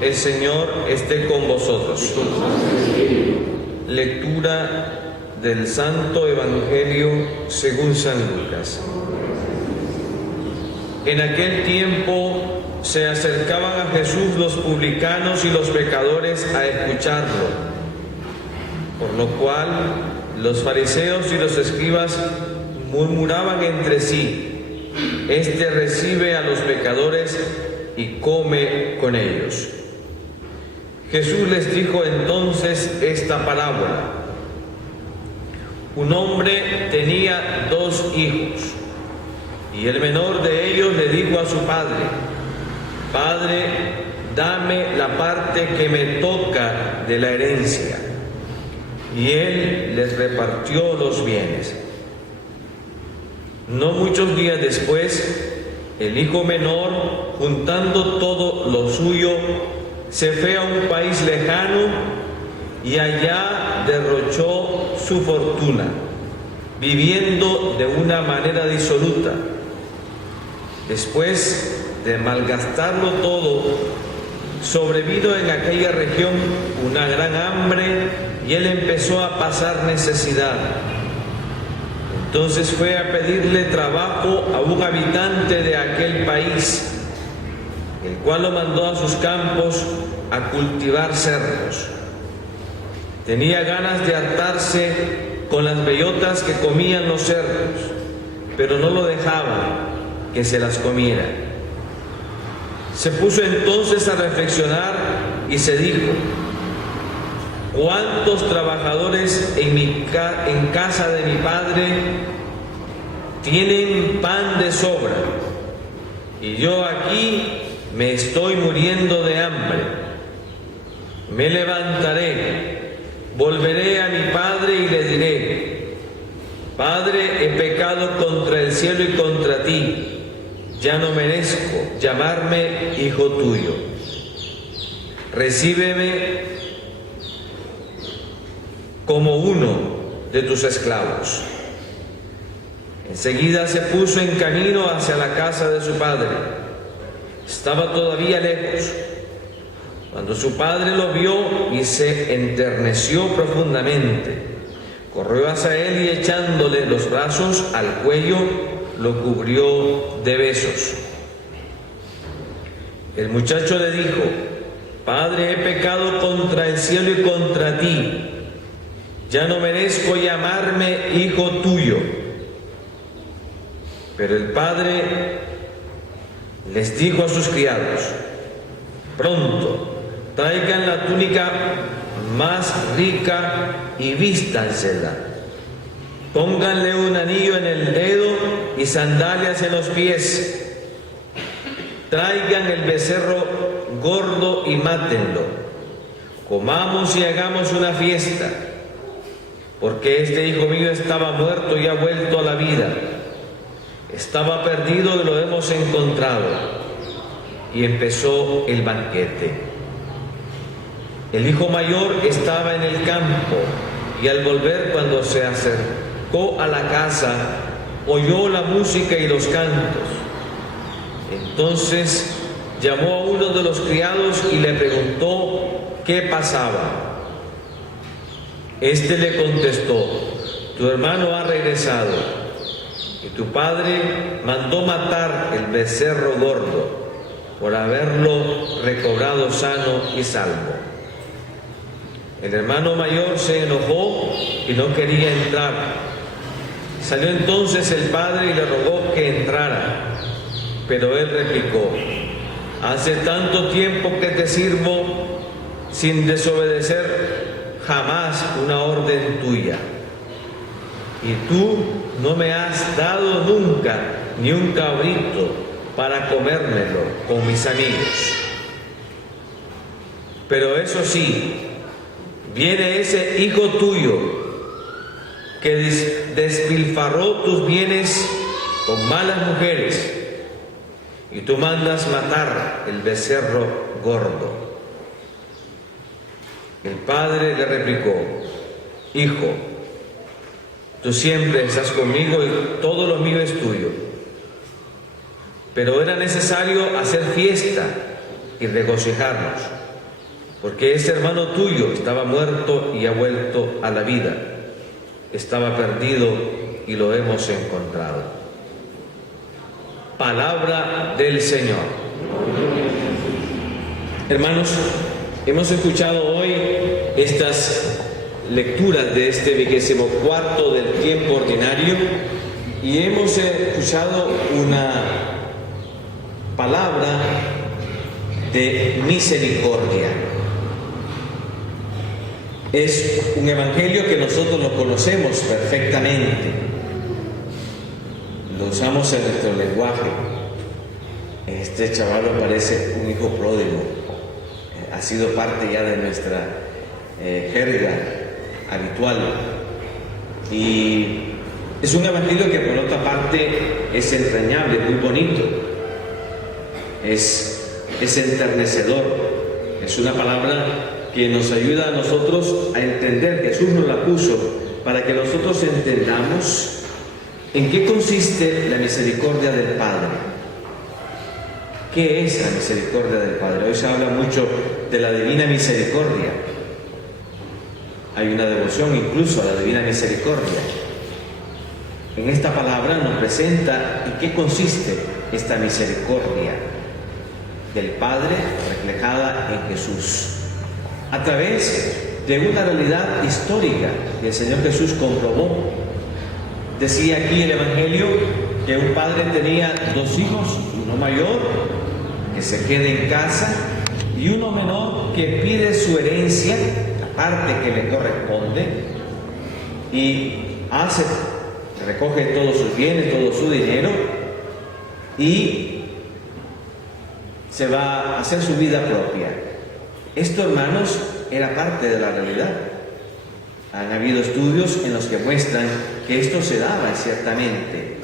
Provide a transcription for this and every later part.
El Señor esté con vosotros. Lectura del Santo Evangelio según San Lucas. En aquel tiempo se acercaban a Jesús los publicanos y los pecadores a escucharlo, por lo cual los fariseos y los escribas murmuraban entre sí: Este recibe a los pecadores y come con ellos. Jesús les dijo entonces esta parábola. Un hombre tenía 2 hijos, y el menor de ellos le dijo a su padre: Padre, dame la parte que me toca de la herencia. Y él les repartió los bienes. No muchos días después, el hijo menor, juntando todo lo suyo, se fue a un país lejano y allá derrochó su fortuna, viviendo de una manera disoluta. Después de malgastarlo todo, sobrevino en aquella región una gran hambre y él empezó a pasar necesidad. Entonces fue a pedirle trabajo a un habitante de aquel país, el cual lo mandó a sus campos a cultivar cerdos. Tenía ganas de hartarse con las bellotas que comían los cerdos, pero no lo dejaba que se las comiera. Se puso entonces a reflexionar y se dijo: ¿cuántos trabajadores en casa de mi padre tienen pan de sobra? Y yo aquí me estoy muriendo de hambre. Me levantaré, volveré a mi padre y le diré: Padre, he pecado contra el cielo y contra ti. Ya no merezco llamarme hijo tuyo. Recíbeme como uno de tus esclavos. Enseguida se puso en camino hacia la casa de su padre. Estaba todavía lejos, cuando su padre lo vio y se enterneció profundamente. Corrió hacia él y echándole los brazos al cuello, lo cubrió de besos. El muchacho le dijo: Padre, he pecado contra el cielo y contra ti. Ya no merezco llamarme hijo tuyo. Pero el padre les dijo a sus criados: Pronto, traigan la túnica más rica y vístansela. Pónganle un anillo en el dedo y sandalias en los pies. Traigan el becerro gordo y mátenlo. Comamos y hagamos una fiesta, porque este hijo mío estaba muerto y ha vuelto a la vida. Estaba perdido y lo hemos encontrado. Y empezó el banquete. El hijo mayor estaba en el campo, y al volver, cuando se acercó a la casa, oyó la música y los cantos. Entonces llamó a uno de los criados y le preguntó qué pasaba. Este le contestó: Tu hermano ha regresado, y tu padre mandó matar el becerro gordo por haberlo recobrado sano y salvo. El hermano mayor se enojó y no quería entrar. Salió entonces el padre y le rogó que entrara, pero él replicó: Hace tanto tiempo que te sirvo sin desobedecer jamás una orden tuya, y tú no me has dado nunca ni un cabrito para comérmelo con mis amigos. Pero eso sí, viene ese hijo tuyo que despilfarró tus bienes con malas mujeres, y tú mandas matar el becerro gordo. El padre le replicó: Hijo, tú siempre estás conmigo y todo lo mío es tuyo. Pero era necesario hacer fiesta y regocijarnos, porque ese hermano tuyo estaba muerto y ha vuelto a la vida. Estaba perdido y lo hemos encontrado. Palabra del Señor. Hermanos, hemos escuchado hoy estas lecturas de este 24º del tiempo ordinario y hemos escuchado una palabra de misericordia. Es un evangelio que nosotros lo conocemos perfectamente, lo usamos en nuestro lenguaje. Este chaval parece un hijo pródigo, ha sido parte ya de nuestra jerga habitual, y es un evangelio que por otra parte es entrañable, muy bonito, es enternecedor, es una palabra que nos ayuda a nosotros a entender. Jesús nos la puso para que nosotros entendamos en qué consiste la misericordia del Padre. ¿Qué es la misericordia del Padre? Hoy se habla mucho de la divina misericordia. Hay una devoción incluso a la divina misericordia. En esta palabra nos presenta en qué consiste esta misericordia del Padre reflejada en Jesús, a través de una realidad histórica que el Señor Jesús comprobó. Decía aquí el Evangelio que un padre tenía 2 hijos, uno mayor que se quede en casa y uno menor que pide su herencia, la parte que le corresponde, y recoge todos sus bienes, todo su dinero, y se va a hacer su vida propia. Esto, hermanos, era parte de la realidad. Han habido estudios en los que muestran que esto se daba ciertamente,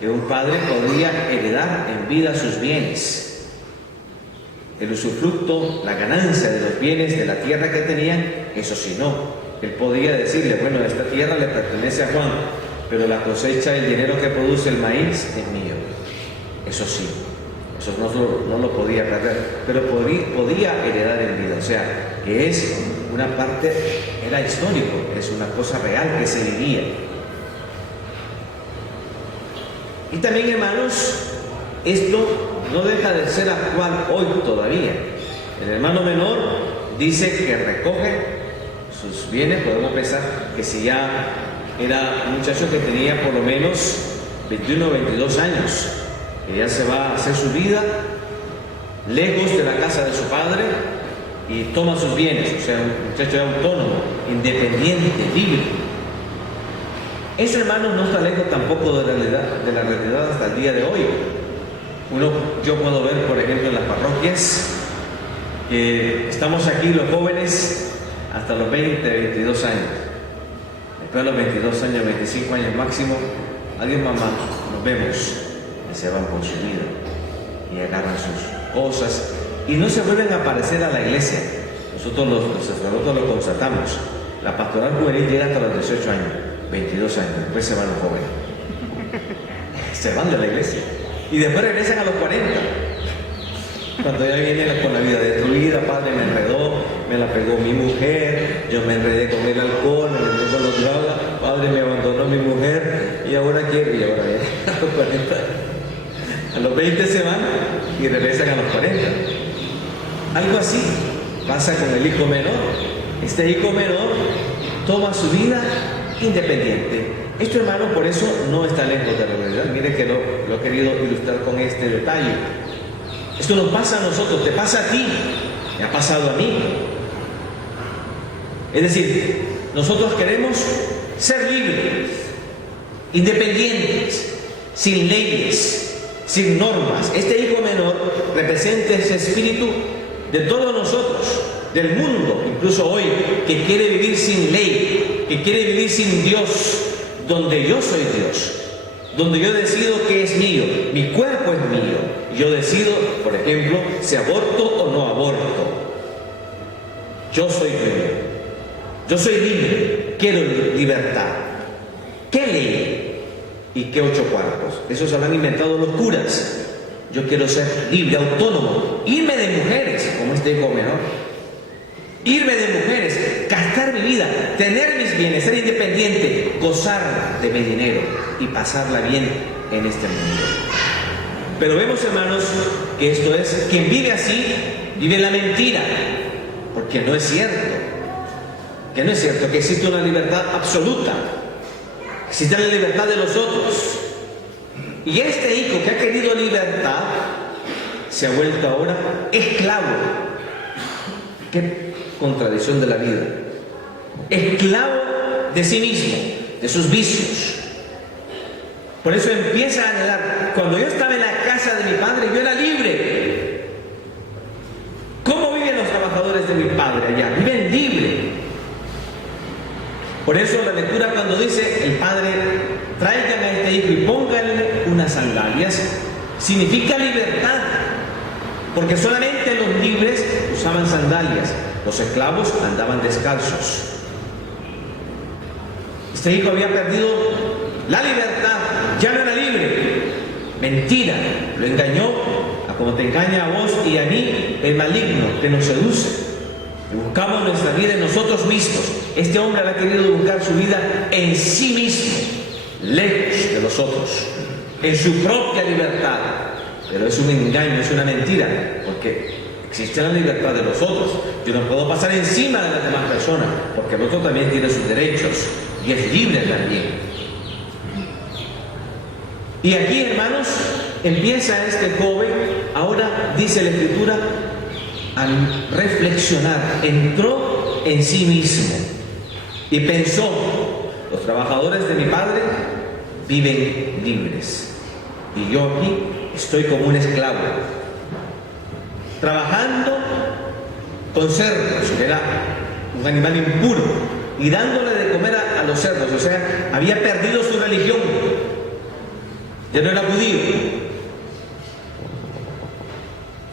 que un padre podía heredar en vida sus bienes, el usufructo, la ganancia de los bienes de la tierra que tenían. Eso sí, no, él podía decirle: bueno, esta tierra le pertenece a Juan, pero la cosecha, el dinero que produce el maíz es mío. Eso sí, eso no lo podía perder, pero podía heredar en vida. O sea, que es una parte, era histórico, es una cosa real que se vivía. Y también, hermanos, esto no deja de ser actual hoy todavía. El hermano menor dice que recoge sus bienes. Podemos pensar que si ya era un muchacho que tenía por lo menos 21 o 22 años, que ya se va a hacer su vida lejos de la casa de su padre y toma sus bienes, o sea, un muchacho autónomo, independiente, libre. Eso, hermanos, no está lejos tampoco de la realidad hasta el día de hoy. Yo puedo ver, por ejemplo, en las parroquias, que estamos aquí los jóvenes hasta los 20, 22 años. Después de los 22 años, 25 años máximo, alguien mamá, nos vemos, y se van con su vida y agarran sus cosas y no se vuelven a aparecer a la iglesia. Nosotros los sacerdotes lo constatamos. La pastoral juvenil llega hasta los 18 años, 22 años, después se van los jóvenes. Se van de la iglesia y después regresan a los 40. Cuando ya vienen con la vida destruida: padre, me enredó, me la pegó mi mujer, yo me enredé con el alcohol, me enredé con los drogas, padre, me abandonó mi mujer, y ahora quiero, y ahora ya a los 40. A los 20 se van y regresan a los 40. Algo así pasa con el hijo menor. Este hijo menor toma su vida independiente. Esto, hermano, por eso no está lejos de la realidad. Mire que lo he querido ilustrar con este detalle. Esto nos pasa a nosotros, te pasa a ti, me ha pasado a mí. Es decir, nosotros queremos ser libres, independientes, sin leyes, sin normas. Este hijo menor representa ese espíritu de todos nosotros, del mundo, incluso hoy, que quiere vivir sin ley, que quiere vivir sin Dios, donde yo soy Dios. donde yo decido qué es mío, mi cuerpo es mío. Yo decido, por ejemplo, si aborto o no aborto. Yo soy libre. Yo soy libre. Quiero libertad. ¿Qué ley y qué 8 cuartos? Eso se lo han inventado los curas. Yo quiero ser libre, autónomo, irme de mujeres, como este hijo menor. Irme de mujeres, gastar mi vida, tener mis bienes, ser independiente, gozar de mi dinero y pasarla bien en este mundo. Pero vemos, hermanos, que esto es, quien vive así, vive la mentira, porque no es cierto. Que no es cierto que existe una libertad absoluta, existe la libertad de los otros. Y este hijo que ha querido libertad se ha vuelto ahora esclavo. Qué contradicción de la vida. Esclavo de sí mismo, de sus vicios. Por eso empieza a anhelar. Cuando yo estaba en la casa de mi padre, yo era libre. ¿Cómo viven los trabajadores de mi padre allá? Viven libre. Por eso la lectura, cuando dice el padre, traigan a este hijo y pónganle unas sandalias, significa libertad. Porque solamente los libres usaban sandalias, los esclavos andaban descalzos. Este hijo había perdido la libertad, ya no era libre. Mentira, lo engañó, a como te engaña a vos y a mí el maligno que nos seduce. Buscamos nuestra vida en nosotros mismos. Este hombre ha querido buscar su vida en sí mismo, lejos de los otros, en su propia libertad. Pero es un engaño, es una mentira, porque existe la libertad de los otros. Yo no puedo pasar encima de las demás personas, porque el otro también tiene sus derechos y es libre también. Y aquí, hermanos, empieza este joven, ahora dice la Escritura, al reflexionar, entró en sí mismo y pensó, los trabajadores de mi padre viven libres y yo aquí estoy como un esclavo, trabajando con cerdos, que era un animal impuro, y dándole de comer a los cerdos. O sea, había perdido su religión, ya no era judío.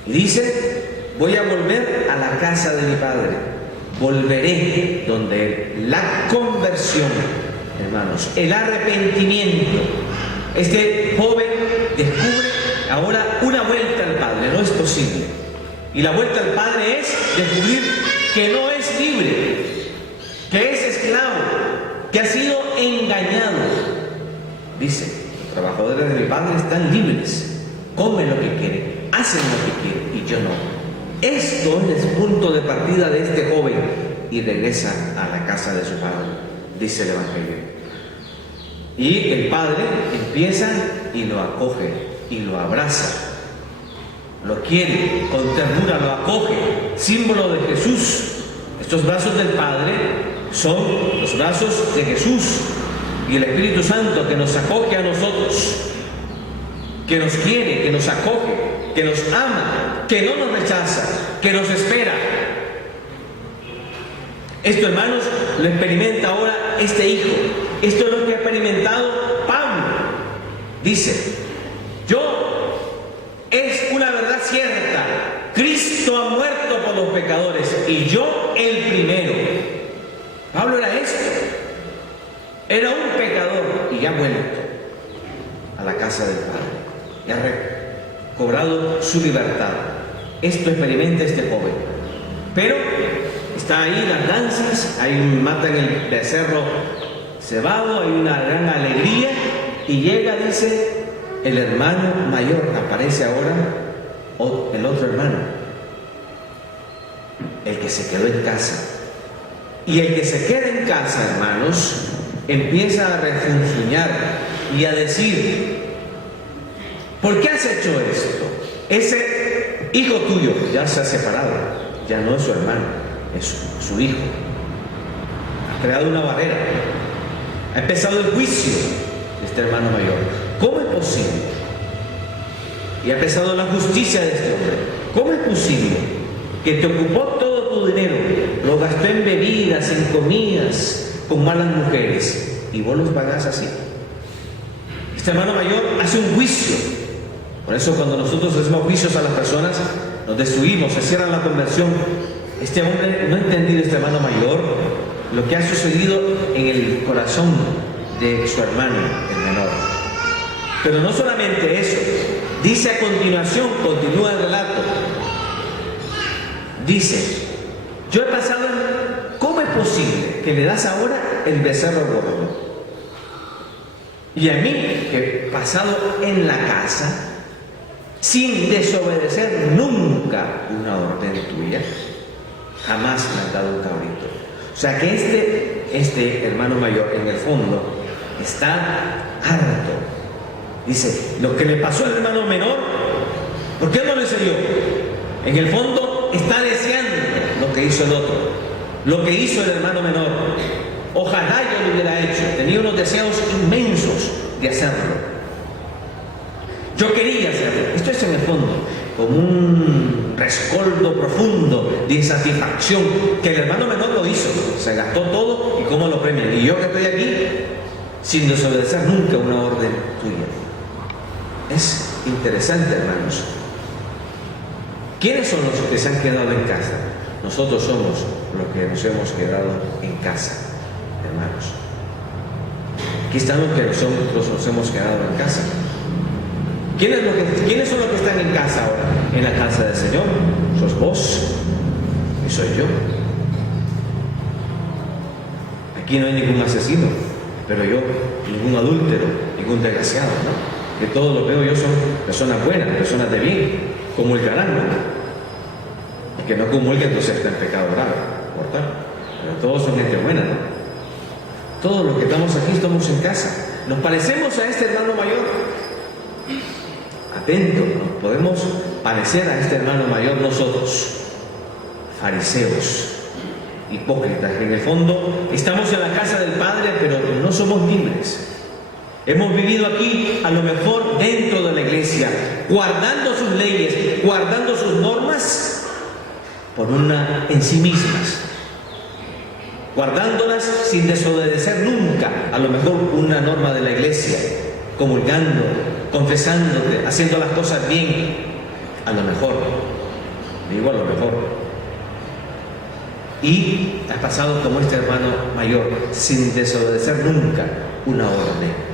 Y dice, voy a volver a la casa de mi padre, volveré donde él. La conversión, hermanos, el arrepentimiento. Este joven descubre ahora una vuelta al Padre, no es posible. Y la vuelta al Padre es descubrir que no es libre, que es esclavo, que ha sido engañado. Dice, los trabajadores de mi Padre están libres, comen lo que quieren, hacen lo que quieren y yo no. Esto es el punto de partida de este joven y regresa a la casa de su padre, dice el Evangelio. Y el padre empieza y lo acoge y lo abraza, lo quiere, con ternura lo acoge, símbolo de Jesús. Estos brazos del Padre son los brazos de Jesús y el Espíritu Santo que nos acoge a nosotros, que nos quiere, que nos acoge, que nos ama, que no nos rechaza, que nos espera. Esto, hermanos, lo experimenta ahora este hijo. Esto es lo que ha experimentado Pablo. Dice, es una verdad cierta, Cristo ha muerto por los pecadores y yo el primero. Pablo era esto, era un pecador y ha vuelto a la casa del Padre y ha recobrado su libertad. Esto experimenta este joven, pero está ahí las danzas, ahí matan el becerro cebado, hay una gran alegría y llega, dice, el hermano mayor, aparece ahora el otro hermano, el que se quedó en casa. Y el que se queda en casa, hermanos, empieza a refunfuñar y a decir, ¿por qué has hecho esto? Ese hijo tuyo ya se ha separado, ya no es su hermano, es su hijo. Ha creado una barrera, ha empezado el juicio de este hermano mayor. ¿Cómo es posible? Y ha empezado la justicia de este hombre. ¿Cómo es posible que te ocupó todo tu dinero, lo gastó en bebidas, en comidas, con malas mujeres, y vos los pagás así? Este hermano mayor hace un juicio. Por eso cuando nosotros hacemos juicios a las personas, nos destruimos, se cierra la conversión. Este hombre no ha entendido, este hermano mayor, lo que ha sucedido en el corazón de su hermano, el menor. Pero no solamente eso, dice a continuación, continúa el relato, dice: yo he pasado en... ¿Cómo es posible que le das ahora el becerro gordo? Y a mí, que he pasado en la casa, sin desobedecer nunca una orden tuya, jamás me has dado un cabrito. O sea que este hermano mayor, en el fondo, está harto. Dice, lo que le pasó al hermano menor, ¿por qué no le salió? En el fondo está deseando lo que hizo el otro, lo que hizo el hermano menor. Ojalá yo lo hubiera hecho, tenía unos deseos inmensos de hacerlo. Yo quería hacerlo. Esto es en el fondo como un rescoldo profundo de insatisfacción, que el hermano menor lo hizo, se gastó todo y cómo lo premian. Y yo que estoy aquí sin desobedecer nunca una orden tuya. Es interesante, hermanos. ¿Quiénes son los que se han quedado en casa? Nosotros somos los que nos hemos quedado en casa, hermanos. Aquí están los que nosotros nos hemos quedado en casa. ¿Quiénes son los que están en casa ahora? En la casa del Señor. Sos vos y soy yo. Aquí no hay ningún asesino, pero yo, ningún adúltero, ningún desgraciado, ¿no? Que todos los veo yo son personas buenas, personas de bien, comulgarán, ¿no? Y que no comulguen, entonces está en pecado grave, mortal. Pero todos son gente buena, ¿no? Todos los que estamos aquí estamos en casa. Nos parecemos a este hermano mayor. Atento, nos podemos parecer a este hermano mayor nosotros, fariseos, hipócritas, que en el fondo estamos en la casa del Padre, pero no somos libres. Hemos vivido aquí, a lo mejor dentro de la iglesia, guardando sus leyes, guardando sus normas, en sí mismas, guardándolas sin desobedecer nunca, a lo mejor una norma de la iglesia, comulgando, confesándote, haciendo las cosas bien, a lo mejor, digo a lo mejor. Y has pasado como este hermano mayor, sin desobedecer nunca una orden.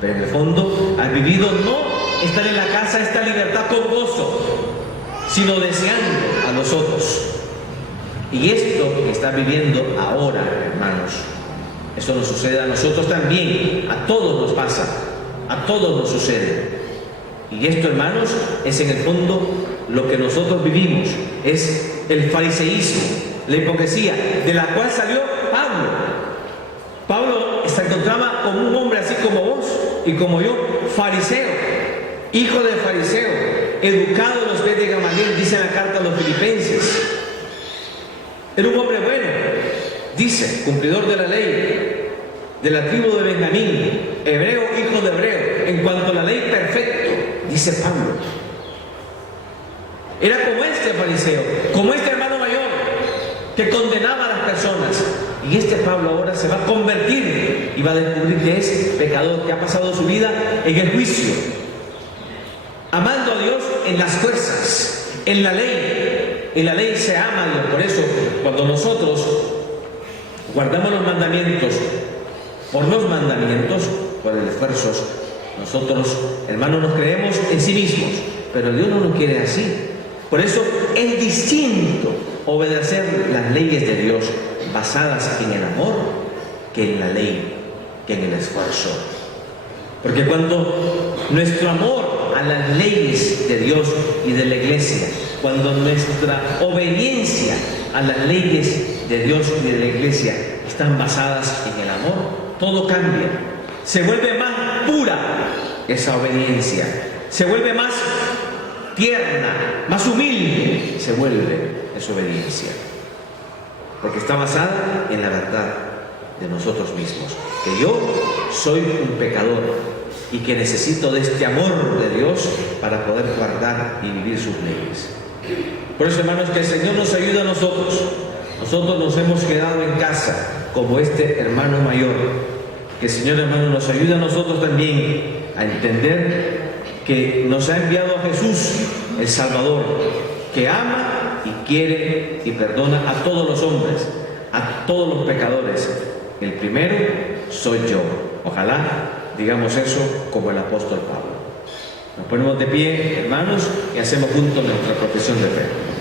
Pero en el fondo has vivido no estar en la casa, esta libertad con gozo, sino deseando a los otros. Y esto que está viviendo ahora, hermanos, eso nos sucede a nosotros también, a todos nos pasa, a todos nos sucede. Y esto, hermanos, es en el fondo lo que nosotros vivimos, es el fariseísmo, la hipocresía, de la cual salió Pablo. Pablo se encontraba como un hombre así como vos y como yo, fariseo, hijo de fariseo, educado en los pies de Gamaliel, dice en la carta a los filipenses. Era un hombre bueno, dice, cumplidor de la ley, de la tribu de Benjamín, hebreo, hijo de hebreo, en cuanto a la ley, perfecto, dice Pablo. Era como este fariseo, como este hermano mayor, que condenaba a las personas. Y este Pablo ahora se va a convertir y va a descubrir que es pecador, que ha pasado su vida en el juicio, amando a Dios en las fuerzas, en la ley. En la ley se ama a Dios. Por eso, cuando nosotros guardamos los mandamientos, por los mandamientos, por el esfuerzo, nosotros, hermanos, nos creemos en sí mismos, pero Dios no nos quiere así. Por eso es distinto obedecer las leyes de Dios basadas en el amor que en la ley, que en el esfuerzo. Porque cuando nuestro amor a las leyes de Dios y de la iglesia, cuando nuestra obediencia a las leyes de Dios y de la iglesia están basadas en el amor, todo cambia. Se vuelve más pura esa obediencia, se vuelve más tierna, más humilde, se vuelve esa obediencia. Porque está basada en la verdad de nosotros mismos, que yo soy un pecador y que necesito de este amor de Dios para poder guardar y vivir sus leyes. Por eso, hermanos, que el Señor nos ayude a nosotros. Nosotros nos hemos quedado en casa como este hermano mayor. Que el Señor, hermano, nos ayude a nosotros también a entender que nos ha enviado a Jesús, el Salvador, que ama y quiere y perdona a todos los hombres, a todos los pecadores. El primero soy yo. Ojalá digamos eso como el apóstol Pablo. Nos ponemos de pie, hermanos, y hacemos juntos nuestra profesión de fe.